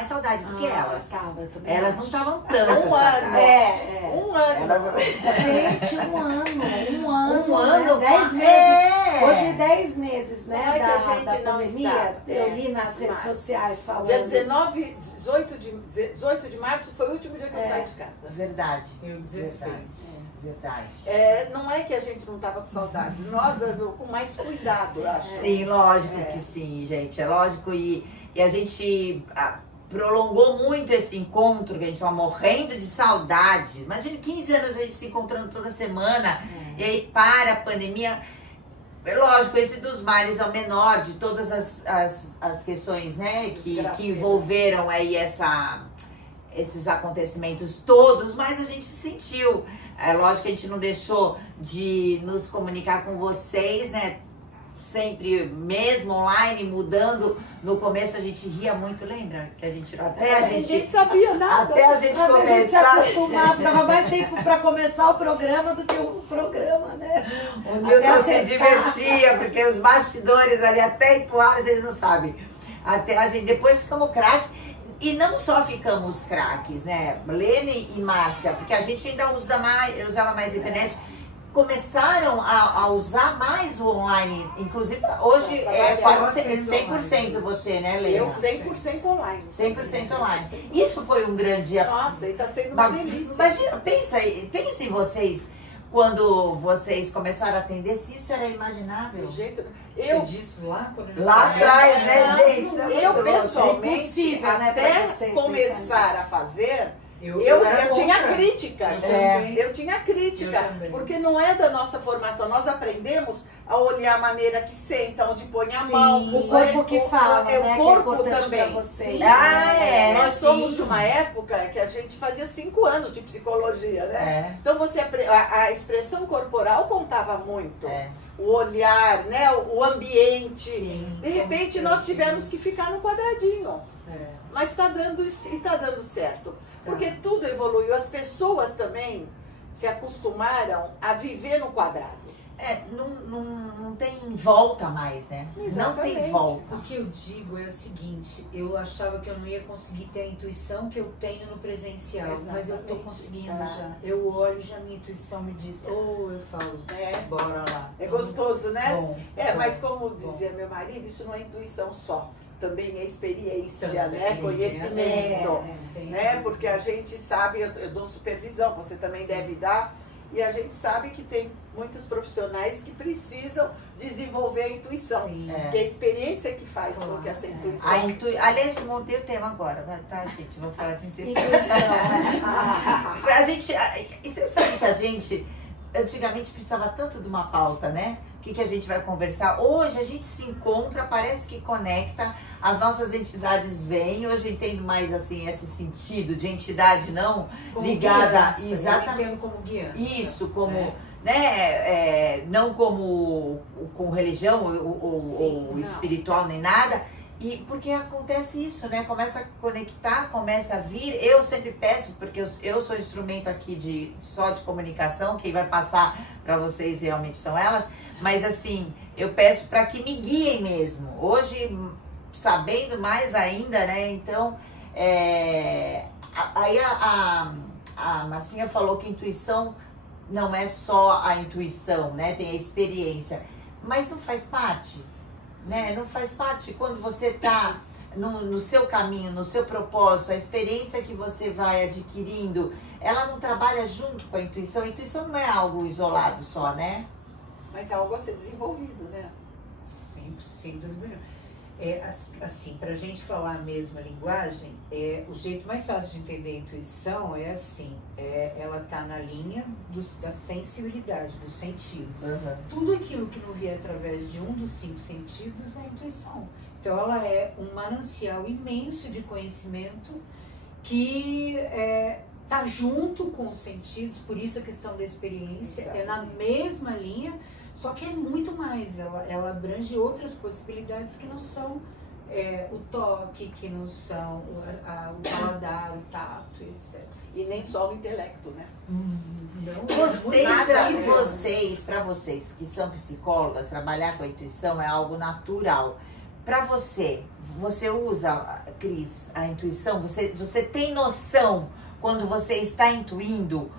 mais saudade do que elas. Tava, elas não estavam tanto. Um ano. Um ano. Gente, um ano. Um ano, 10 meses. é. Hoje 10 meses, né? Como é que a gente da não pandemia. está? Eu li nas redes sociais falando. Dia 18 de março foi o último dia que eu saí de casa. Verdade. Eu 16. Verdade. Não é que a gente não estava com saudades, nós com mais cuidado, eu acho. Sim, lógico que sim, gente. É lógico. E a gente prolongou muito esse encontro, que a gente estava morrendo de saudades. Imagina 15 anos a gente se encontrando toda semana. E aí para a pandemia. É lógico, esse dos males é o menor de todas as questões, né, que envolveram aí esses acontecimentos todos, mas a gente sentiu. É lógico que a gente não deixou de nos comunicar com vocês, né, sempre mesmo online, mudando. No começo a gente ria muito, lembra? Que a gente Ninguém sabia nada. Até a gente A gente se começar. acostumava, dava mais tempo para começar o programa do que o programa, né? O Newton se divertia, porque os bastidores ali até empurraram, vocês não sabem. Até a gente, depois ficamos craque. E não só ficamos craques, né? Lene e Márcia, porque a gente ainda usava mais a internet. Começaram a usar mais o online. Inclusive, hoje é quase 100% você, né, Lene? Eu 100% online. 100% online. Isso foi um grande... Nossa, e tá sendo uma delícia. Imagina, pensa em vocês, quando vocês começaram a atender, se isso era imaginável. De jeito... Eu disse lá quando eu Lá atrás, né, gente? Eu, pessoalmente, impossível, né, pra até vocês começar a fazer... Eu era tinha contra. críticas. Eu tinha crítica, porque não é da nossa formação. Nós aprendemos a olhar a maneira que senta, onde põe a mão. O corpo que fala, é né? o corpo que é importante também. pra vocês. Nós somos de uma época que a gente fazia 5 anos de psicologia, né? Então a expressão corporal contava muito. O olhar, né? O ambiente. De repente nós tivemos que ficar no quadradinho. Mas está dando certo. Porque tudo evoluiu. As pessoas também se acostumaram a viver no quadrado. Não tem volta mais, né? Exatamente. Não tem volta. O que eu digo é o seguinte, eu achava que eu não ia conseguir ter a intuição que eu tenho no presencial, mas eu tô conseguindo já. Eu olho, já minha intuição me diz, eu falo, bora lá. É gostoso, né? Bom, mas como dizia meu marido, isso não é intuição só. Também é experiência, também, né? Conhecimento, né? Tem. Porque a gente sabe, eu dou supervisão, você também deve dar, e a gente sabe que tem muitos profissionais que precisam desenvolver a intuição, que é a experiência que faz com que essa intuição... Aliás, eu montei o tema agora, tá, gente? Vou falar de intuição. Pra gente... E você sabe que a gente, antigamente, precisava tanto de uma pauta, né? O que a gente vai conversar? Hoje a gente se encontra, parece que conecta, as nossas entidades vêm. Hoje eu entendo mais assim esse sentido de entidade não Como ligada guiança, exatamente como guiança. Isso, como né, não como com religião ou espiritual nem nada. E porque acontece isso, né? Começa a conectar, começa a vir. Eu sempre peço, porque eu sou instrumento aqui só de comunicação, quem vai passar para vocês realmente são elas. Mas assim, eu peço para que me guiem mesmo. Hoje, sabendo mais ainda, né? Então, aí a Marcinha falou que intuição não é só a intuição, né? Tem a experiência. Mas não faz parte? Né? Não faz parte quando você está no seu caminho, no seu propósito, a experiência que você vai adquirindo, ela não trabalha junto com a intuição. A intuição não é algo isolado só, né? Mas é algo a ser desenvolvido, né? Sem dúvida nenhuma. Assim, para a gente falar a mesma linguagem, o jeito mais fácil de entender a intuição é assim, ela está na linha da sensibilidade, dos sentidos. Tudo aquilo que não vier através de um dos 5 sentidos é a intuição. Então ela é um manancial imenso de conhecimento que está junto com os sentidos, por isso a questão da experiência. Exatamente. É na mesma linha. Só que é muito mais, ela abrange outras possibilidades que não são o toque, que não são o paladar, o tato, etc. E nem só o intelecto, né? Para vocês que são psicólogas, trabalhar com a intuição é algo natural. Pra você usa, Cris, a intuição? Você tem noção quando você está intuindo?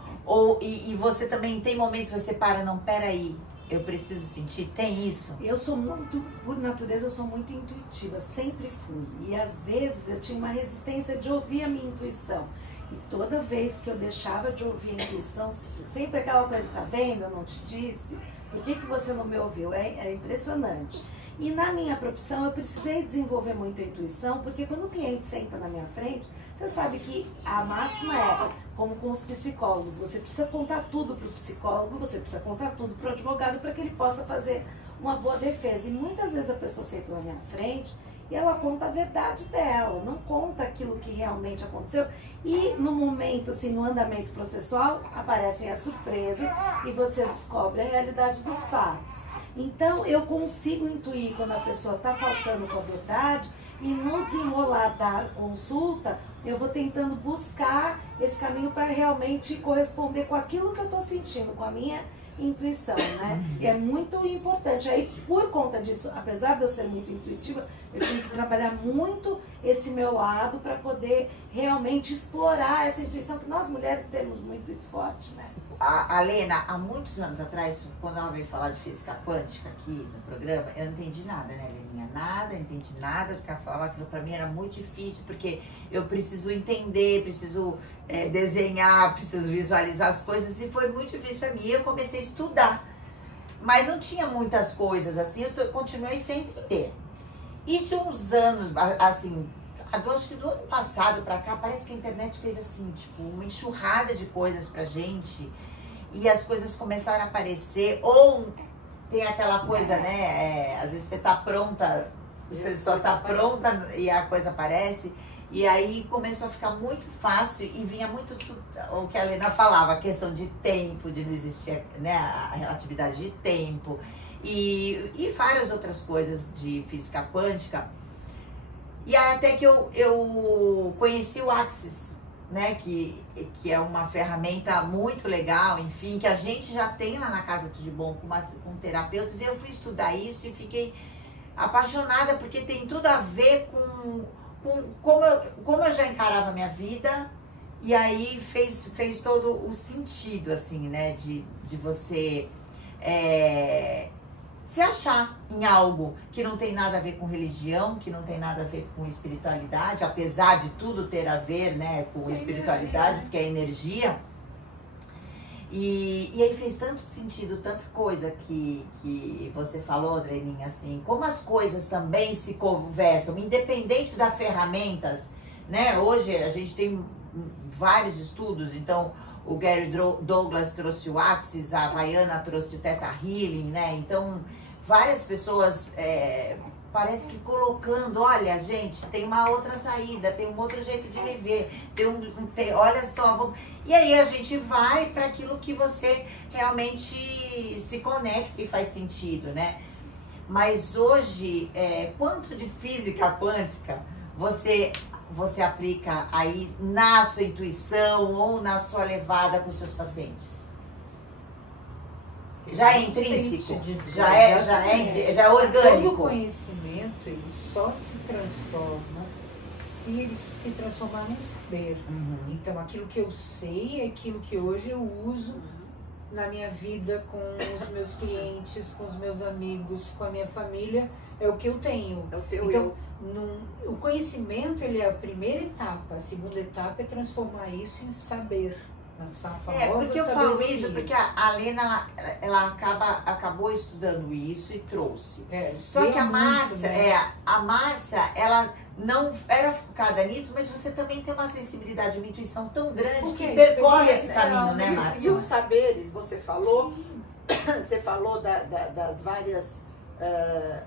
E você também tem momentos que você para, não, peraí, eu preciso sentir? Tem isso? Eu sou muito, por natureza, eu sou muito intuitiva, sempre fui. E às vezes eu tinha uma resistência de ouvir a minha intuição. E toda vez que eu deixava de ouvir a intuição, sempre aquela coisa, tá vendo? Eu não te disse. Por que você não me ouviu? É impressionante. E na minha profissão eu precisei desenvolver muito a intuição, porque quando o cliente senta na minha frente, você sabe que a máxima é, como com os psicólogos, você precisa contar tudo para o psicólogo, você precisa contar tudo para o advogado para que ele possa fazer uma boa defesa. E muitas vezes a pessoa senta na minha frente e ela conta a verdade dela, não conta aquilo que realmente aconteceu. E no momento, assim, no andamento processual, aparecem as surpresas e você descobre a realidade dos fatos. Então, eu consigo intuir quando a pessoa está faltando com a verdade e no desenrolar da consulta, eu vou tentando buscar esse caminho para realmente corresponder com aquilo que eu estou sentindo, com a minha intuição, né? E é muito importante. Aí, por conta disso, apesar de eu ser muito intuitiva, eu tive que trabalhar muito esse meu lado para poder realmente explorar essa intuição que nós mulheres temos muito forte, né? A Lena, há muitos anos atrás, quando ela veio falar de física quântica aqui no programa, eu não entendi nada, né, Leninha? Nada, não entendi nada do que ela falava. Aquilo pra mim era muito difícil, porque eu preciso entender, preciso desenhar, preciso visualizar as coisas, e foi muito difícil pra mim. Eu comecei a estudar, mas não tinha muitas coisas assim, eu continuei sem entender. E de uns anos, assim, acho que do ano passado pra cá, parece que a internet fez assim, tipo, uma enxurrada de coisas pra gente, e as coisas começaram a aparecer, ou tem aquela coisa, né, às vezes você tá pronta, você só tá pronta e a coisa aparece, e aí começou a ficar muito fácil e vinha muito o que a Lena falava, a questão de tempo, de não existir, né, a relatividade de tempo, e várias outras coisas de física quântica. E até que eu conheci o Axis, né, que é uma ferramenta muito legal, enfim, que a gente já tem lá na Casa Tudo de Bom com terapeutas, e eu fui estudar isso e fiquei apaixonada, porque tem tudo a ver com como eu já encarava a minha vida, e aí fez todo o sentido, assim, né, de você se achar em algo que não tem nada a ver com religião, que não tem nada a ver com espiritualidade, apesar de tudo ter a ver, né, com espiritualidade, porque é energia. E aí fez tanto sentido, tanta coisa que você falou, Dreninha, assim, como as coisas também se conversam, independente das ferramentas, né? Hoje a gente tem vários estudos, então o Gary Douglas trouxe o Axis, a Havaiana trouxe o Theta Healing, né? Então, várias pessoas parece que colocando, olha, gente, tem uma outra saída, tem um outro jeito de viver, olha só, e aí a gente vai para aquilo que você realmente se conecta e faz sentido, né? Mas hoje, quanto de física quântica você aplica aí na sua intuição ou na sua levada com seus pacientes? Já é intrínseco? Já é orgânico? Todo conhecimento, ele só se transforma se ele se transformar num saber. Então, aquilo que eu sei é aquilo que hoje eu uso na minha vida, com os meus clientes, com os meus amigos, com a minha família, é o que eu tenho. É o teu então, o conhecimento, ele é a primeira etapa. A segunda etapa é transformar isso em saber. Porque eu falo isso, porque a Lena, ela acabou estudando isso e trouxe. Só que a Márcia, ela não era focada nisso, mas você também tem uma sensibilidade, uma intuição tão grande que percorre esse caminho, né, Márcia? E os saberes, você falou das várias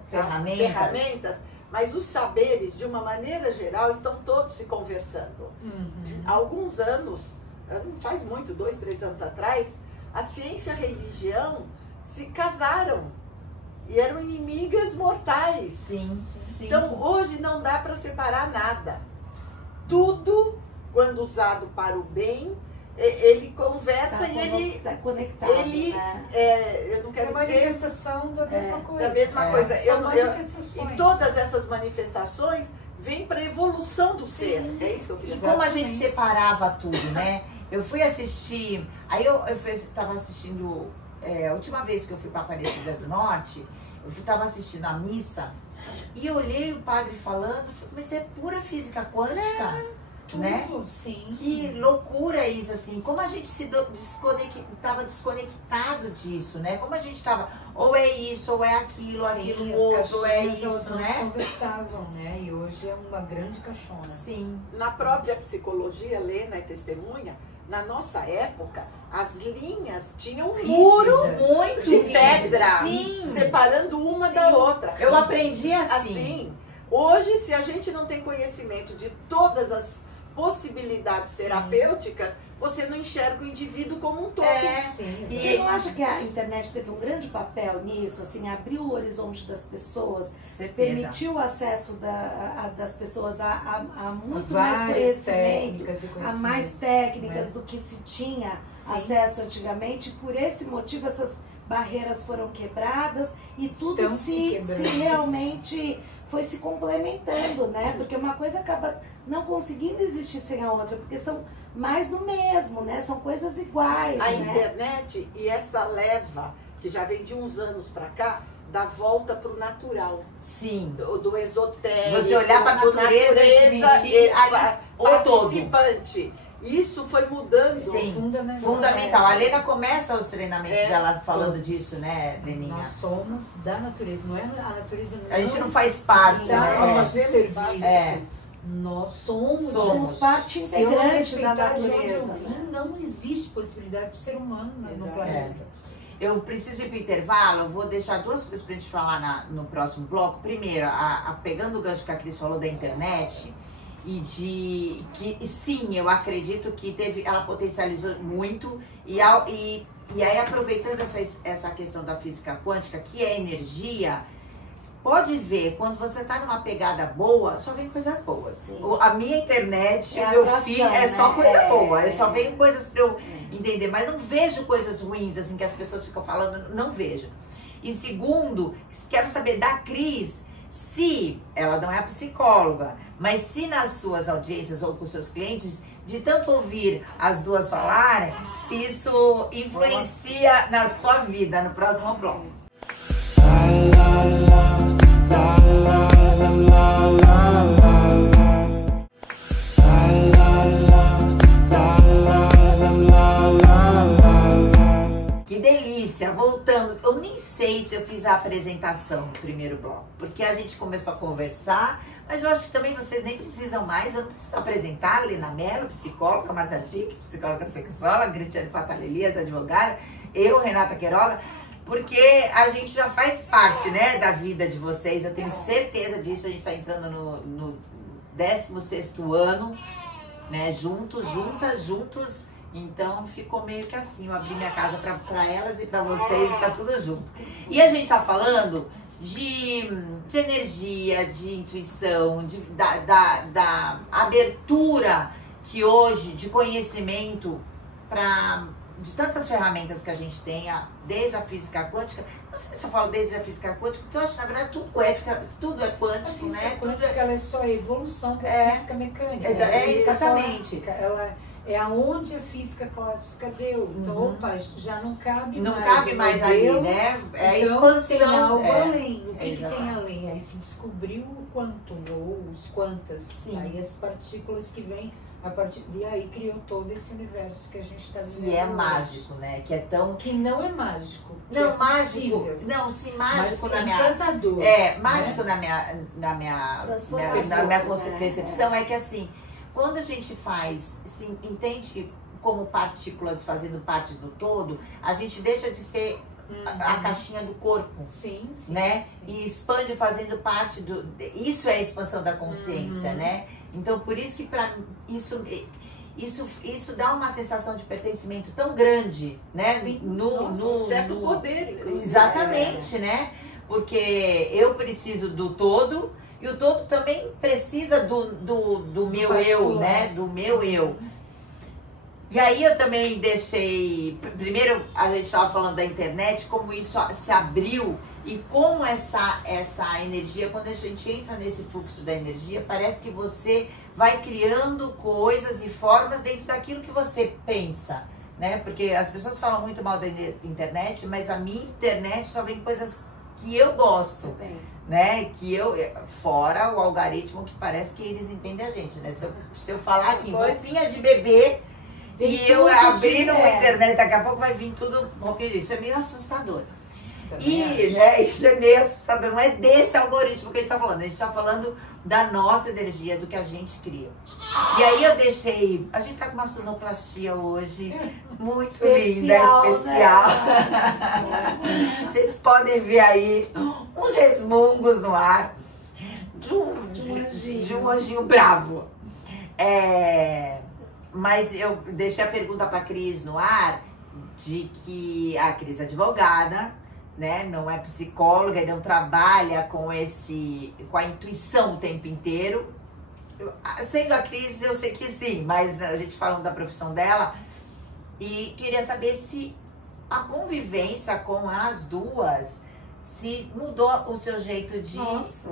ferramentas, mas os saberes, de uma maneira geral, estão todos se conversando. Há alguns anos, não faz muito, 2, 3 anos atrás, a ciência e a religião se casaram e eram inimigas mortais. Sim. Então hoje não dá para separar nada. Tudo, quando usado para o bem, ele conversa e ele tá conectado, ele né? Eu não quero dizer manifestação da mesma coisa. da mesma coisa. E todas essas manifestações vêm para a evolução do ser. É isso que eu queria E dizer. como a gente separava tudo, né? Eu fui assistir, aí eu estava assistindo, a última vez que eu fui para Aparecida do Norte, eu estava assistindo a missa e eu olhei o padre falando, mas é pura física quântica, né? Sim. Que loucura isso, assim, como a gente estava desconectado disso, né? Como a gente estava, ou é isso, ou é aquilo, aquilo outro, ou é isso, né? Conversavam, né? E hoje é uma grande caixona. Sim. Na própria psicologia, Lena é testemunha, na nossa época, as linhas tinham um muro muito de pedra, sim, separando uma da outra. Eu aprendi assim. Hoje, se a gente não tem conhecimento de todas as possibilidades terapêuticas, você não enxerga o indivíduo como um todo. E você não acha que a internet teve um grande papel nisso, assim, abriu o horizonte das pessoas, permitiu o acesso das pessoas a muito mais conhecimento, a mais técnicas do que se tinha acesso antigamente. Por esse motivo, essas barreiras foram quebradas e tudo se realmente foi se complementando, né? Porque uma coisa acaba não conseguindo existir sem a outra, porque são mais do mesmo, né? São coisas iguais, A né? internet e essa leva, que já vem de uns anos pra cá, dá volta pro natural. Sim. Do esotérico. Você olhar pra natureza e sentir participante. Isso foi mudando. Sim, fundamental. A Lena começa os treinamentos dela falando disso, né, Leninha? Nós somos da natureza, não é a natureza. A gente não faz parte, né? Nós serviço. Nós somos parte integrante da natureza. Não existe possibilidade para o ser humano no planeta. Eu preciso ir para o intervalo, eu vou deixar duas coisas para a gente falar no próximo bloco. Primeiro, pegando o gancho que a Cris falou da internet, sim, eu acredito que ela potencializou muito, e aí aproveitando essa questão da física quântica, que é energia, pode ver, quando você tá numa pegada boa, só vem coisas boas. A minha internet, o meu filho, é só coisa boa. Eu só venho coisas pra eu entender. Mas não vejo coisas ruins, assim, que as pessoas ficam falando. Não vejo. E segundo, quero saber da Cris, se ela não é a psicóloga, mas se nas suas audiências ou com seus clientes, de tanto ouvir as duas falarem, se isso influencia na sua vida, no próximo bloco. Que delícia, voltamos. Eu nem sei se eu fiz a apresentação no primeiro bloco, porque a gente começou a conversar, mas eu acho que também vocês nem precisam mais. Eu não preciso apresentar a Lena Mello, psicóloga, Marcia Dick, psicóloga sexual, Cristiane Fatalelias, advogada, eu, Renata Queiroga, porque a gente já faz parte, né, da vida de vocês. Eu tenho certeza disso. A gente está entrando no 16º ano, né, juntos. Então ficou meio que assim, eu abri minha casa para elas e para vocês, e tá tudo junto. E a gente tá falando de energia, de intuição, da abertura que hoje, de conhecimento, de tantas ferramentas que a gente tem, desde a física quântica. Não sei se eu falo desde a física quântica, porque eu acho que na verdade tudo é quântico, né? Ela é só a evolução da física mecânica. Exatamente. Ela é aonde a física clássica deu. Então, opa, já não cabe mais. Não cabe mais ali, né? É a expansão. Tem algo além. O que tem além? Aí se descobriu o quantum, ou os quantas. Sim. Aí as partículas que vêm a partir. E aí criou todo esse universo que a gente está vivendo. Que é mágico, né? Que é tão. Que não é mágico. Não, mágico. Possível. Não, sim, mágico na minha. Encantador. Mágico, né? na minha percepção é que assim. Quando a gente entende como partículas fazendo parte do todo, a gente deixa de ser a caixinha do corpo, né? Sim. E expande fazendo parte do... Isso é a expansão da consciência, né? Então, por isso que para isso dá uma sensação de pertencimento tão grande, né? No certo poder, inclusive. Exatamente, né? Porque eu preciso do todo... E o todo também precisa do meu eu, né? Do meu eu. E aí eu também deixei... Primeiro a gente estava falando da internet, como isso se abriu e como essa energia, quando a gente entra nesse fluxo da energia, parece que você vai criando coisas e formas dentro daquilo que você pensa, né? Porque as pessoas falam muito mal da internet, mas a minha internet só vem coisas que eu gosto, né? Que eu, fora o algoritmo que parece que eles entendem a gente, né? Se eu falar aqui, roupinha de bebê, e eu abrir no internet, daqui a pouco vai vir tudo roupinha disso. Isso é meio assustador. E, né, isso é meio assustador. Não é desse algoritmo que a gente tá falando. A gente tá falando da nossa energia, do que a gente cria. E aí eu deixei... A gente tá com uma sonoplastia hoje muito especial, linda, especial. Né? Vocês podem ver aí uns resmungos no ar de um anjinho bravo. Mas eu deixei a pergunta pra Cris no ar, de que a Cris é advogada, né? Não é psicóloga e não trabalha com a intuição o tempo inteiro. Sendo a Cris, eu sei que sim, mas a gente falando da profissão dela, e queria saber se a convivência com as duas se mudou o seu jeito de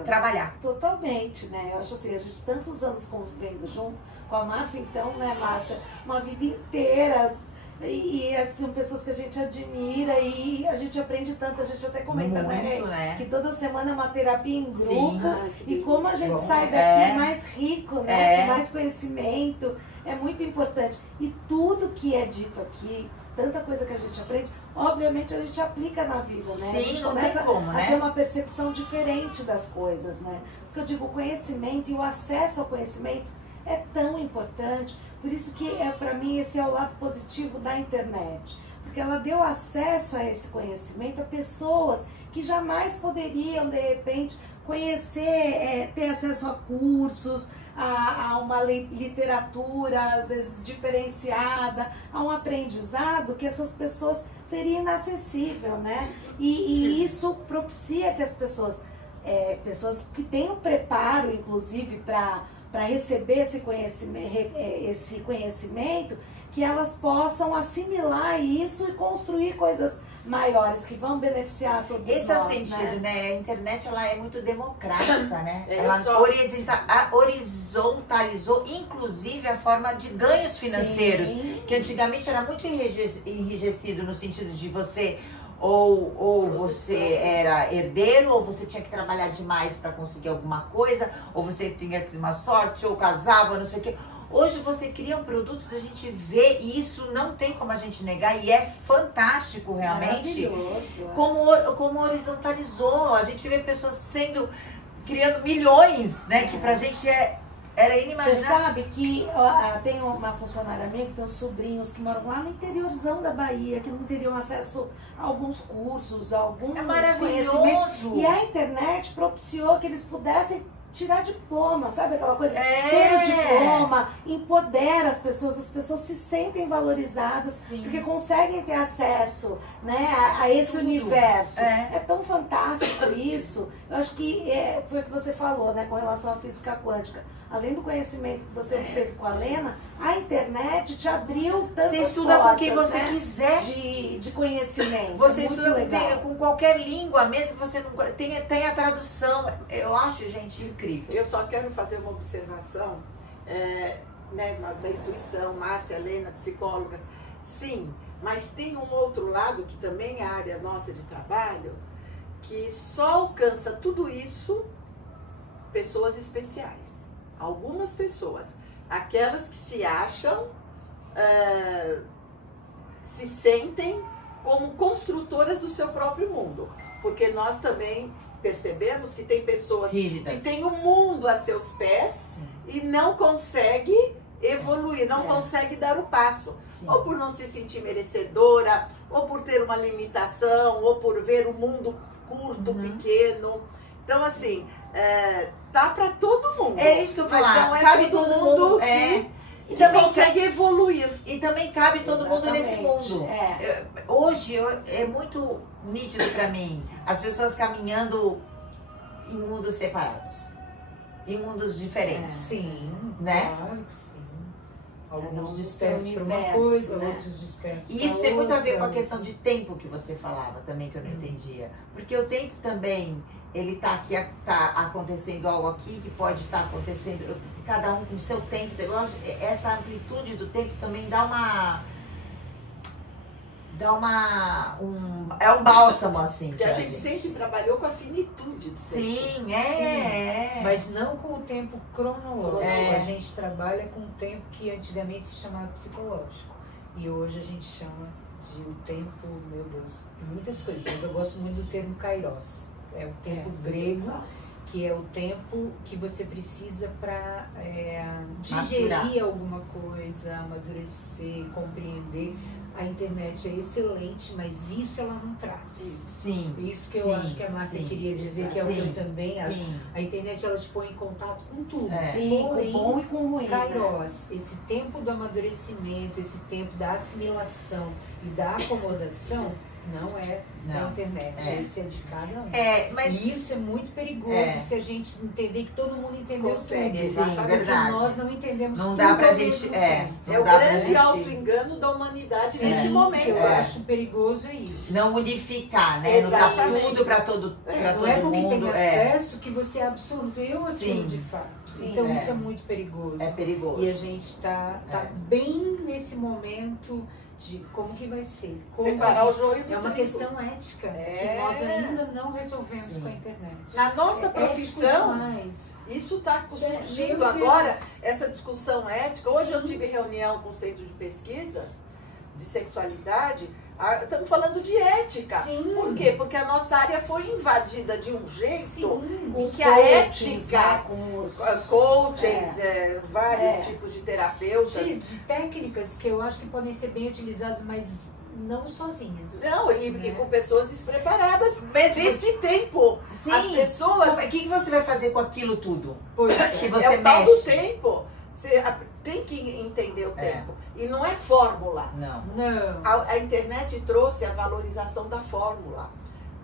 trabalhar. Totalmente, né? Eu acho assim, a gente tantos anos convivendo junto com a Márcia, então, né, Márcia? Uma vida inteira. E são pessoas que a gente admira e a gente aprende tanto, a gente até comenta, né? Que toda semana é uma terapia em grupo. E como a gente sai daqui mais rico, né? Com mais conhecimento, é muito importante. E tudo que é dito aqui, tanta coisa que a gente aprende, obviamente a gente aplica na vida, né? Sim, a gente começa a ter uma percepção diferente das coisas, né? Por isso que eu digo, o conhecimento e o acesso ao conhecimento é tão importante. Por isso que, para mim, esse é o lado positivo da internet. Porque ela deu acesso a esse conhecimento a pessoas que jamais poderiam, de repente, conhecer, ter acesso a cursos, a uma literatura, às vezes, diferenciada, a um aprendizado que essas pessoas seria inacessível, né? E isso propicia que as pessoas que têm o preparo, inclusive, para receber esse conhecimento, que elas possam assimilar isso e construir coisas maiores que vão beneficiar todos nós. Esse é o sentido, né? A internet, ela é muito democrática, né? Ela horizontalizou, inclusive, a forma de ganhos financeiros, que antigamente era muito enrijecido no sentido de você... Ou você era herdeiro, ou você tinha que trabalhar demais para conseguir alguma coisa, ou você tinha que ter uma sorte, ou casava, não sei o quê. Hoje você cria produtos, a gente vê isso, não tem como a gente negar, e é fantástico realmente. Como horizontalizou, a gente vê pessoas criando milhões, né? Que pra gente era inimaginável. Você sabe que tem uma funcionária minha que tem uns sobrinhos que moram lá no interiorzão da Bahia, que não teriam acesso a alguns cursos, a alguns conhecimentos. E a internet propiciou que eles pudessem tirar diploma, sabe aquela coisa? Ter o diploma, empodera as pessoas se sentem valorizadas, porque conseguem ter acesso, né, a esse universo. É tão fantástico isso. Eu acho que foi o que você falou, né, com relação à física quântica. Além do conhecimento que você obteve com a Lena, a internet te abriu tantas Você estuda portas, com quem você quiser. De conhecimento. Você estuda com qualquer língua, mesmo que você não tem a tradução. Eu acho, gente, incrível. Eu só quero fazer uma observação, né, da intuição, Márcia, Helena, psicóloga. Sim, mas tem um outro lado que também é a área nossa de trabalho, que só alcança tudo isso pessoas especiais. Algumas pessoas, aquelas que se acham, se sentem como construtoras do seu próprio mundo. Porque nós também percebemos que tem pessoas rígidas, que têm o mundo a seus pés e não consegue evoluir, não consegue dar o passo. Ou por não se sentir merecedora, ou por ter uma limitação, ou por ver o mundo curto, pequeno. Então, assim, tá pra todo mundo. É isso que eu falo. Mas não cabe todo mundo que também consegue evoluir. E também cabe todo mundo nesse mundo. Hoje é muito nítido pra mim as pessoas caminhando em mundos separados, em mundos diferentes. Sim, né? Claro que sim. Alguns despertos para uma coisa, né? Outros despertos para outra. E isso tem muito a ver com a questão de tempo que você falava também, que eu não entendia. Porque o tempo também, ele tá aqui, tá acontecendo algo aqui que pode estar acontecendo, cada um com o seu tempo. Essa amplitude do tempo também é um bálsamo, assim. Porque a gente sempre trabalhou com a finitude do tempo. Sim. Mas não com o tempo cronológico. A gente trabalha com o tempo que antigamente se chamava psicológico. E hoje a gente chama de o tempo, meu Deus, muitas coisas. Mas eu gosto muito do termo kairos. É o tempo grego, que é o tempo que você precisa para digerir alguma coisa, amadurecer, compreender. A internet é excelente, mas isso ela não traz. Sim. Isso que eu acho que a Márcia queria dizer, que é o que eu também acho. A internet ela te põe em contato com tudo. Porém, com bom e com ruim. Kairos, esse tempo do amadurecimento, esse tempo da assimilação e da acomodação, não é da internet, esse é de cada um. Mas e isso é muito perigoso se a gente entender que todo mundo entendeu tudo. Sim, verdade. Nós não entendemos não tudo. Dá pra gente, é o grande auto-engano da humanidade nesse momento. Eu acho perigoso isso. Não unificar, né? Exatamente. Não dar tudo pra todo mundo. Não é porque tem acesso que você absorveu aquilo de fato. Então isso é muito perigoso. É perigoso. E a gente tá bem nesse momento de como que vai ser. Separar o joio do uma questão ética que nós ainda não resolvemos com a internet. Na nossa profissão, isso está surgindo agora, essa discussão ética. Hoje eu tive reunião com o Centro de Pesquisas de Sexualidade, estamos falando de ética. Por quê? Porque a nossa área foi invadida de um jeito em que a ética, com os coachings, vários tipos de terapeutas. De técnicas que eu acho que podem ser bem utilizadas, mas não sozinhas. Não, e com pessoas despreparadas. Nesse tempo, as pessoas... O que você vai fazer com aquilo tudo? Que você mexe? Tal do tempo. Você tem que entender o tempo. E não é fórmula. Não. A internet trouxe a valorização da fórmula.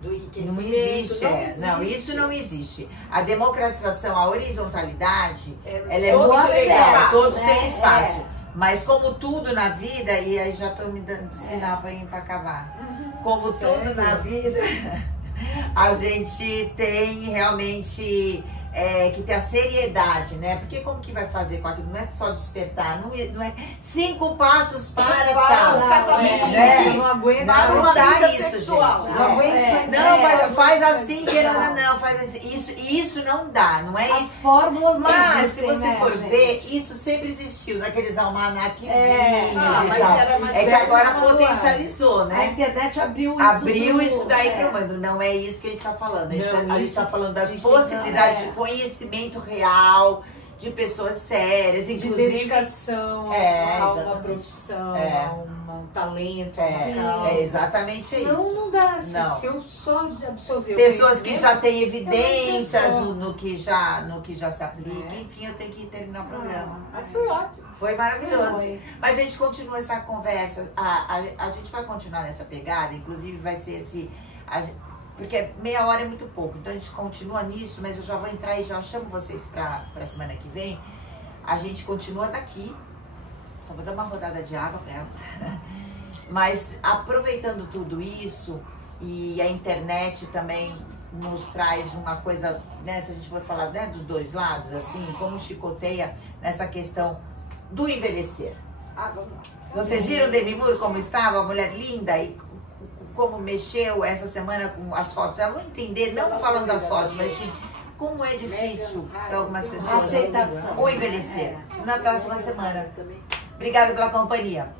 Do enriquecimento. Não existe. Não, isso não existe. A democratização, a horizontalidade, ela é muito legal. Todos têm espaço. Mas como tudo na vida, e aí já estou me dando sinal para acabar. Como tudo na vida, a gente tem realmente... que ter a seriedade, né? Porque como que vai fazer com aquilo? Não é só despertar, não é 5 passos para tal. Casamento, não aguenta, não dá isso, sexual. Gente. Não aguenta, faz assim, não, faz assim. Isso não dá, não é as isso. Fórmulas não mas existem, se você for ver, isso sempre existiu, naqueles almanaquezinhos e tal. É que agora potencializou, né? A internet abriu isso daí pro mundo. Não é isso que a gente tá falando. A gente tá falando das possibilidades de conhecimento real, de pessoas sérias, inclusive... De dedicação a uma profissão, a um talento. Exatamente isso. Não dá, assim, se eu só absorver pessoas que já têm evidências no que já se aplica. Enfim, eu tenho que terminar o programa. Mas foi ótimo. Foi maravilhoso. Mas a gente continua essa conversa, a gente vai continuar nessa pegada, inclusive vai ser esse... Porque meia hora é muito pouco, então a gente continua nisso, mas eu já vou entrar e já chamo vocês pra semana que vem. A gente continua daqui, só vou dar uma rodada de água pra elas. Mas aproveitando tudo isso, e a internet também nos traz uma coisa, né, se a gente for falar, né, dos dois lados, assim, como chicoteia nessa questão do envelhecer. Vamos lá. Vocês viram o Demi Moore como estava, a mulher linda, e como mexeu essa semana com as fotos? Eu vou entender, não falando das fotos, mas assim, como é difícil para algumas pessoas aceitação, o envelhecer. Na próxima semana. Obrigada pela companhia.